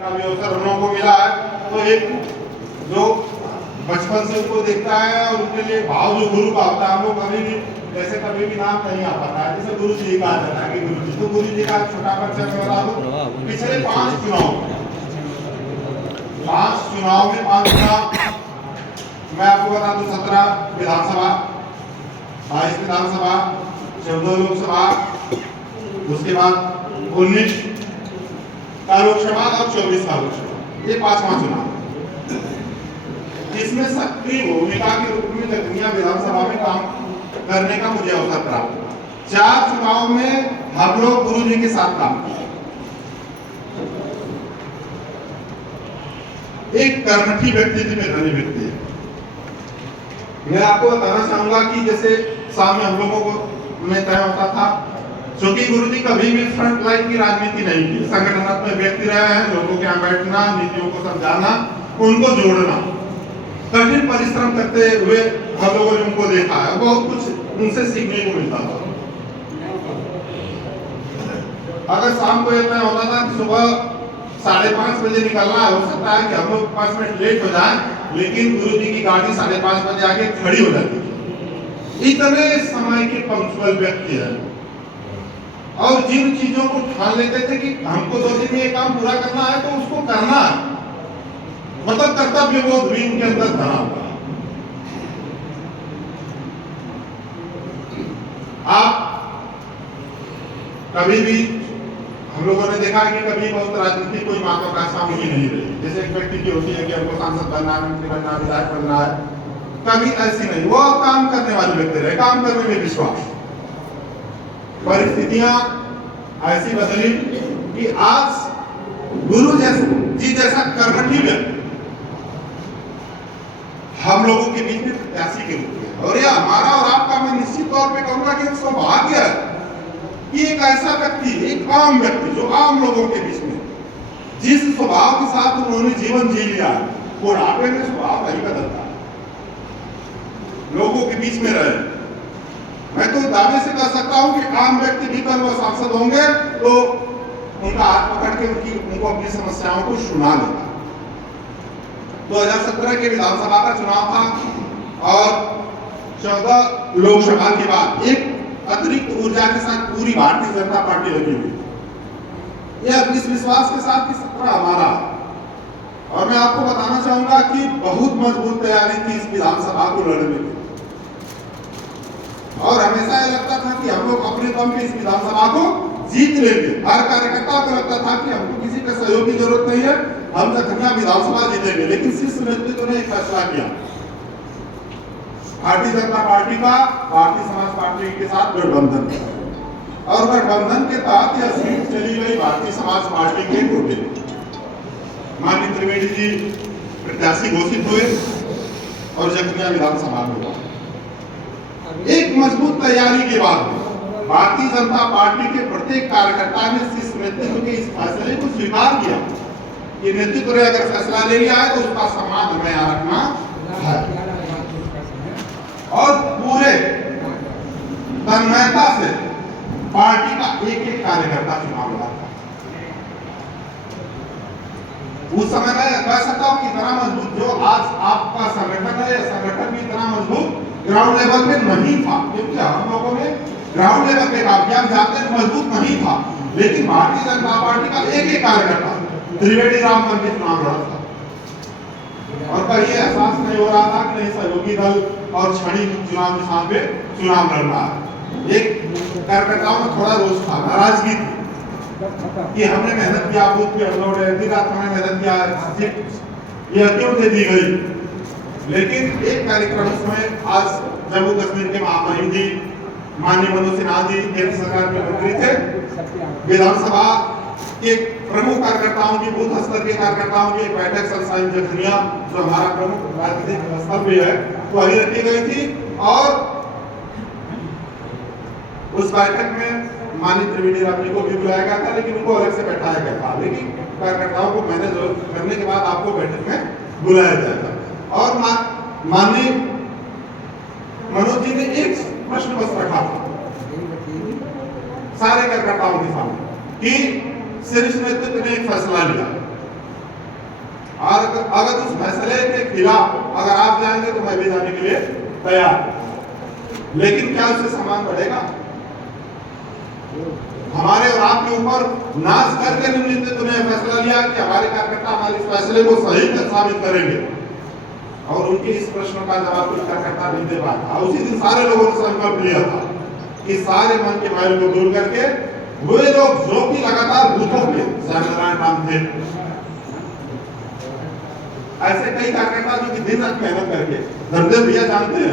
का भी अवसर हम लोगों को मिला है। तो एक जो बचपन से उनको देखता है और उनके लिए भाव जो गुरु का होता है, हम लोग कभी भी जैसे कभी भी नाम नहीं आ पाता है, जैसे गुरु जी कहा जाता है कि गुरु जी, तो गुरु जी का छोटा बच्चा मैं बता दूं, पिछले 5 चुनाव में 5 चुनाव मैं आपको बता दूं, 17 विधानसभा, 22 विधानसभा, 14 लोकसभा, उसके बाद 19 का लोकसभा और 24 का लोकसभा, ये 5वां चुनाव। इसमें सक्रिय भूमिका के रूप में लखनिया विधानसभा में काम करने का मुझे अवसर प्राप्त हुआ। 4 चुनाव में हम लोग गुरु जी के साथ काम किए। एक कर्मठी व्यक्तित्व में धनी व्यक्ति है। मैं आपको बताना चाहूंगा कि जैसे सामने हम लोगों को में तय होता था, क्योंकि गुरु जी कभी भी फ्रंट लाइन की राजनीति नहीं की, संगठनात्मक व्यक्ति रहे हैं, लोगों के यहाँ बैठना, नीतियों को समझाना, उनको जोड़ना, कठिन परिश्रम करते हुए हम लोगों ने उनको देखा है, बहुत कुछ उनसे सीखने को मिलता था। अगर शाम को इतना होता था कि सुबह 5:30 बजे निकलना है, हो सकता है कि हम लोग 5 मिनट लेट हो जाए, लेकिन गुरु जी की गाड़ी 5:30 बजे आके खड़ी हो जाती थी। इतने समय के पंक्चुअल व्यक्ति है और जिन चीजों को ठान लेते थे कि हमको 2 दिन में ये काम पूरा करना है तो उसको करना है, मतलब कर्तव्य बोध भी उनके अंदर धरा हुआ। आप कभी भी हम लोगों ने देखा है कि कभी बहुत राजनीति कोई महत्वाकांक्षा उनकी नहीं रही। जैसे एक व्यक्ति की होती है कि हमको सांसद बनना है, मंत्री बनना, विधायक बनना है, कभी ऐसी नहीं। वो काम करने वाले व्यक्ति रहे, काम करने में विश्वास। परिस्थितियां ऐसी बदली कि आज गुरु जी जैसा कर्मठी व्यक्ति हम लोगों के बीच में प्रत्याशी के रूप में, और यह हमारा और आपका, मैं निश्चित तौर पे कहूंगा कि एक सौभाग्य है कि एक ऐसा व्यक्ति, एक आम व्यक्ति जो आम लोगों के बीच में जिस स्वभाव के साथ उन्होंने जीवन जी लिया, बुढ़ापे में स्वभाव नहीं बदलता, लोगों के बीच में रहे। मैं तो दावे से कह सकता हूं कि आम व्यक्ति भी कल वह सांसद होंगे तो उनका हाथ पकड़ के उनको अपनी समस्याओं को सुना लेगा। 2017 के विधानसभा का चुनाव था और 14 लोकसभा के बाद एक अतिरिक्त ऊर्जा के साथ पूरी भारतीय जनता पार्टी लगी हुई। यह इस विश्वास के साथ कि 17 हमारा, और मैं आपको बताना चाहूंगा कि बहुत मजबूत तैयारी थी इस विधानसभा को लड़ने की, और हमेशा यह लगता था कि हम लोग अपने दम पे इस विधानसभा को जीत लेंगे। हर कार्यकर्ता को लगता था कि हमको किसी का सहयोग की जरूरत नहीं है, हम लखनिया विधानसभा जीतेंगे। लेकिन शीर्ष नेतृत्व ने एक फैसला किया, भारतीय जनता पार्टी का भारतीय समाज पार्टी के साथ गठबंधन, और गठबंधन के तहत यह सीट चली गई भारतीय समाज पार्टी के कोटे। माननीय त्रिवेदी जी प्रत्याशी घोषित हुए और लखनिया विधानसभा में हुआ। एक मजबूत तैयारी के बाद भारतीय जनता पार्टी के प्रत्येक कार्यकर्ता ने शीर्ष नेतृत्व के इस फैसले को स्वीकार किया कि नेतृत्व ने अगर फैसला ले लिया है तो उसका सम्मान हमें यहाँ रखना है, और पूरे तन्मयता से पार्टी का एक एक कार्यकर्ता चुनाव लड़ा। उस समय मैं कह सकता हूं कि इतना मजबूत जो आज आपका संगठन है, संगठन भी इतना मजबूत ग्राउंड लेवल पे नहीं था, क्योंकि हम लोगों ने ग्राउंड लेवल पे काम किया, जाते मजबूत नहीं था, लेकिन भारतीय जनता पार्टी का एक एक कार्यकर्ता त्रिवेदी राम बन के चुनाव लड़ा था, और कहीं एहसास नहीं हो रहा था कि नहीं सहयोगी दल और छड़ी चुनाव निशान पे चुनाव लड़ रहा है। एक कार्यकर्ताओं में थोड़ा रोष था, नाराजगी थी कि हमने मेहनत किया, बूथ पे हम लोग दिन रात हमने मेहनत किया, यह क्यों दे दी गई। लेकिन एक कार्यक्रम उसमें आज जम्मू कश्मीर के महामहिम जी, माननीय मनोज सिन्हा जी केंद्र सरकार के मंत्री थे, विधानसभा के प्रमुख कार्यकर्ताओं की, बूथ स्तर के कार्यकर्ताओं की एक बैठक सनसाइन लखनिया, जो हमारा प्रमुख राजनीतिक स्तर भी है, वही रखी गई थी, और उस बैठक में माननीय त्रिवेदी राम जी को भी बुलाया गया था, लेकिन उनको अलग से बैठाया गया था। लेकिन कार्यकर्ताओं को मैनेज करने के बाद आपको बैठक में बुलाया जाएगा, और माननीय मनोज जी ने एक प्रश्न बस रखा था सारे कार्यकर्ताओं के सामने कि शीर्ष नेतृत्व ने एक फैसला लिया और अगर उस फैसले के खिलाफ अगर आप जाएंगे तो मैं भी जाने के लिए तैयार, लेकिन क्या उससे सम्मान बढ़ेगा? हमारे और आपके ऊपर नाच करके निम्नलिखित ने फैसला लिया कि हमारे कार्यकर्ता हमारे इस फैसले को सही साबित करेंगे, और उनके इस प्रश्न का जवाब कुछ कार्यकर्ता नहीं दे पाया। उसी दिन सारे लोगों ने संकल्प लिया था कि सारे मन के मैल को दूर करके वे लोग जो कि लगातार बूथों पे श्यामनारायण राम थे, ऐसे कई कार्यकर्ता जो कि दिन रात मेहनत करके धर्मदेव भैया जानते हैं।